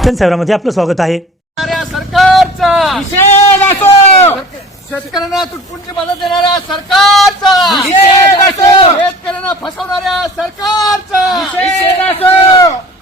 दर्शन सेवरामध्ये आपलं स्वागत आहे. सरकारचा. निषेध असो. शेतकऱ्यांना तुटपुंची मदत देणाऱ्या सरकारचा. निषेध असो. शेतकऱ्यांना फसवणाऱ्या सरकारचा. निषेध असो.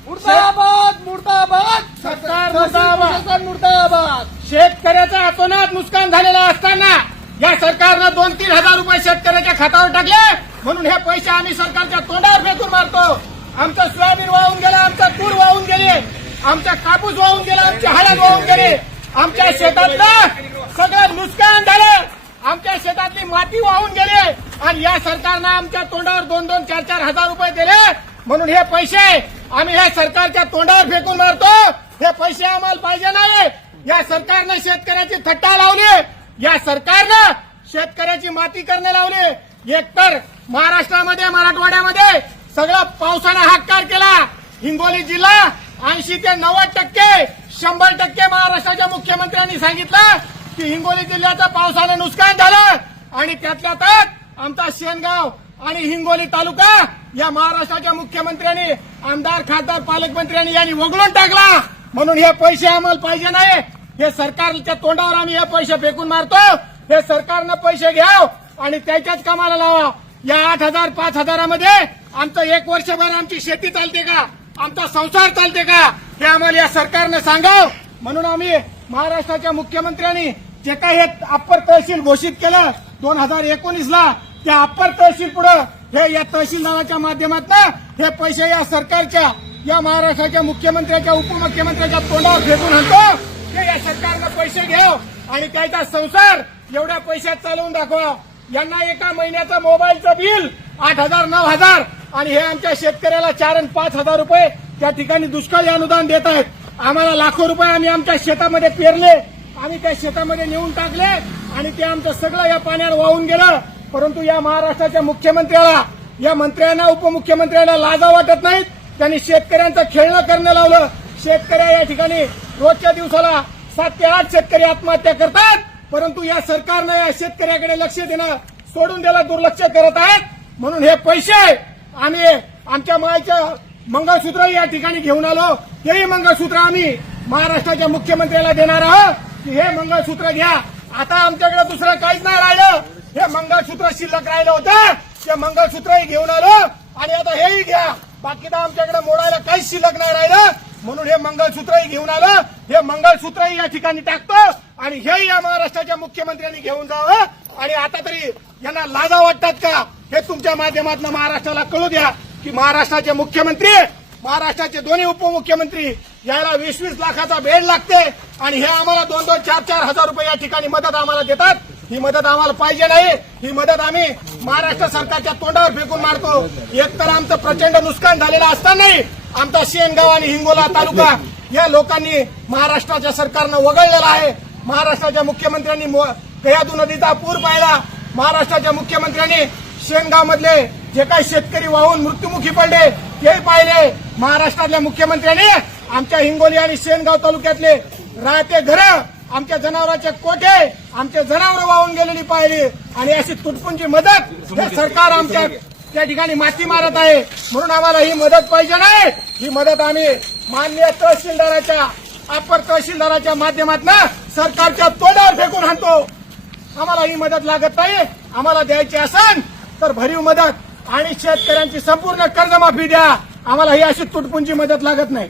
मुर्दाबाद मुर्दाबाद. सरकार मुर्दाबाद. मुर्दाबाद. शेतकऱ्याचा अतोनात नुकसान झालेलं असताना या सरकारनं दोन तीन हजार रुपये शेतकऱ्याच्या खात्यावर टाकले. म्हणून हे पैसे आम्ही सरकारच्या तोंडावर फेकून मारतो. आमचं सोयाबीन वाहून गेलं आमचा तूर वाहून गेले. आमचा कापूस वाहून गेला आमच्या हळद वाहून गेले. आमच्या शेतातलं सगळं नुकसान झालं. आमच्या शेतातली माती वाहून गेली. आणि या सरकारनं आमच्या तोंडावर दोन दोन चार चार हजार रुपये दिले. म्हणून हे पैसे आम्ही या सरकारच्या तोंडावर फेकून मारतो. हे पैसे आम्हाला पाहिजे नाही. या सरकारनं शेतकऱ्याची थट्टा लावली. या सरकारनं शेतकऱ्याची माती करणे लावली. एकतर महाराष्ट्रामध्ये मराठवाड्यामध्ये सगळं पावसानं हाकार केला. हिंगोली जिल्हा ऐंशी ते नव्वद टक्के शंभर टक्के महाराष्ट्राच्या मुख्यमंत्र्यांनी सांगितलं की हिंगोली जिल्ह्याचं पावसानं नुकसान झालं आणि त्यातल्या त्यात आमचा शेनगाव आणि हिंगोली तालुका या महाराष्ट्राच्या मुख्यमंत्र्यांनी आमदार खासदार पालकमंत्र्यांनी यांनी वगळून टाकला. म्हणून हे पैसे आम्हाला पाहिजे नाही. हे सरकारच्या तोंडावर आम्ही हे पैसे फेकून मारतो. हे सरकारनं पैसे घ्याव आणि त्याच्याच कामाला लावा. या आठ हजार पाच हजारामध्ये आमचं एक वर्षभर आमची शेती चालते का? आमचा संसार चालते का? हे आम्हाला या सरकारनं सांगाव. म्हणून आम्ही महाराष्ट्राच्या मुख्यमंत्र्यांनी जे काही हे अप्पर तहसील घोषित केलं दोन हजार एकोणीसला त्या अप्पर तहसील पुढे हे या तहसीलदाराच्या माध्यमातून हे पैसे या सरकारच्या या महाराष्ट्राच्या मुख्यमंत्र्याच्या उपमुख्यमंत्र्याच्या तोंडावर फेकून आणतो. हे या सरकारनं पैसे घ्याव आणि त्याचा संसार एवढ्या पैशात चालवून दाखवा. यांना एका महिन्याचं मोबाईलचं बिल आठ हजार नऊ हजार आणि हे आमच्या शेतकऱ्याला चार आणि पाच हजार रुपये त्या ठिकाणी दुष्काळी अनुदान देत आहेत. आम्हाला लाखो रुपये आम्ही आमच्या शेतामध्ये पेरले. आम्ही त्या शेतामध्ये नेऊन टाकले आणि ते आमचं सगळं या पाण्यात वाहून गेलं. परंतु या महाराष्ट्राच्या मुख्यमंत्र्याला या मंत्र्यांना उपमुख्यमंत्र्यांना लाजा वाटत नाहीत. त्यांनी शेतकऱ्यांचं खेळणं करणं लावलं. शेतकऱ्या या ठिकाणी रोजच्या दिवसाला सात ते आठ शेतकरी आत्महत्या करतात. परंतु या सरकारनं या शेतकऱ्याकडे लक्ष देणं सोडून द्यायला दुर्लक्ष करत आहेत. म्हणून हे पैसे आम्ही आमच्या मायचं मंगळसूत्र या ठिकाणी घेऊन आलो. तेही मंगळसूत्र आम्ही महाराष्ट्राच्या मुख्यमंत्र्याला देणार आहोत. की हे मंगळसूत्र घ्या. आता आमच्याकडे दुसरं काहीच नाही राहिलं. हे मंगळसूत्र शिल्लक राहिलं होतं. ते मंगळसूत्रही घेऊन आलो. आणि आता हेही घ्या. बाकी तर आमच्याकडे मोडायला काहीच शिल्लक नाही राहिलं. म्हणून हे मंगळसूत्रही घेऊन आलं. हे मंगळसूत्रही या ठिकाणी टाकतो. आणि हेही या महाराष्ट्राच्या मुख्यमंत्र्यांनी घेऊन जावं. आणि आता तरी यांना लाजा वाटतात का? हे तुमच्या माध्यमातून महाराष्ट्राला कळू द्या की महाराष्ट्राचे मुख्यमंत्री महाराष्ट्राचे दोन्ही उपमुख्यमंत्री याला वीस वीस लाखाचा बेड लागते आणि हे आम्हाला दोन दोन चार चार हजार रुपये या ठिकाणी मदत आम्हाला देतात. ही मदत आम्हाला पाहिजे नाही. ही मदत आम्ही महाराष्ट्र सरकारच्या तोंडावर फेकून मारतो. एकतर आमचं प्रचंड नुकसान झालेलं असतानाही आमचा शेनगाव आणि हिंगोला तालुका या लोकांनी महाराष्ट्राच्या सरकारनं वगळलेला आहे. महाराष्ट्राच्या मुख्यमंत्र्यांनी मो- नदीचा पूर पाहिला. महाराष्ट्राच्या मुख्यमंत्र्यांनी शेंगामधले जे काही शेतकरी वाहून मृत्युमुखी पडले ते पाहिले. महाराष्ट्रातल्या मुख्यमंत्र्यांनी आमच्या हिंगोली आणि शेनगाव तालुक्यातले राहते घर आमच्या जनावरांचे कोठे आमचे जनावर वाहून गेलेली पाहिली. आणि अशी तुटपुंची मदत हे सरकार आमच्या त्या ठिकाणी माती मारत आहे. म्हणून आम्हाला ही मदत पाहिजे नाही. ही मदत आम्ही माननीय तहसीलदाराच्या अपर तहसीलदाराच्या माध्यमातून सरकारच्या तोंडावर फेकून आणतो. आम्हाला ही मदत लागत नाही आम्हाला द्यायची असेल तर भरीव मदत. आणि शेतकऱ्यांची संपूर्ण कर्जमाफी द्या. आम्हाला ही अशी तुटपुंची मदत लागत नाही.